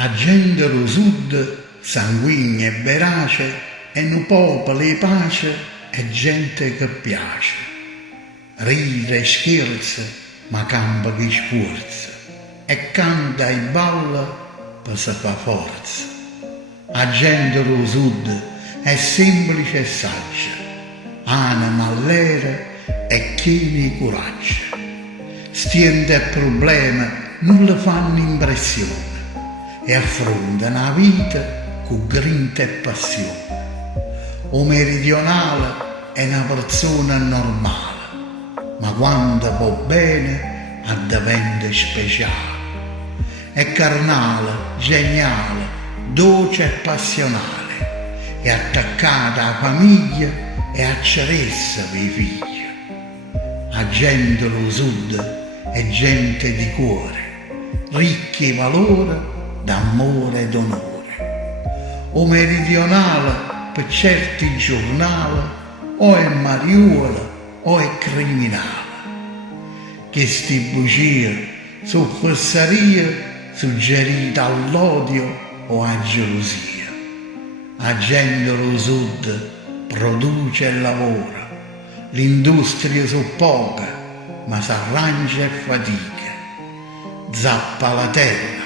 A gente do sud sanguigna e verace e nu popolo e pace è gente che piace. Ride e scherza, ma campa che sforza e canta e balla per se fa forza. A gente do sud è semplice e saggia, anima allera e chiede coraggio. Stiente problemi non le fanno impressione e affronta la vita con grinta e passione. O meridionale è una persona normale, ma quando va bene diventa speciale. È carnale, geniale, dolce e passionale, è attaccata alla famiglia e acceressa per i figli. A gente lo sud è gente di cuore, ricchi valore d'amore ed onore. O meridionale per certi giornali o è mariuola o è criminale. Che sti bugie su fesserie suggerite all'odio o a gelosia. A gente lo sud produce e lavora, l'industria su poca ma s'arrangia e fatica. Zappa la terra,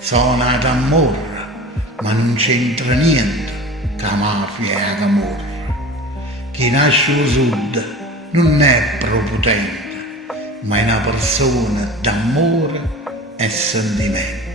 suona d'amorra, ma non c'entra niente che la mafia e la camorra. Chi nasce al sud non è prepotente, ma è una persona d'amore e sentimento.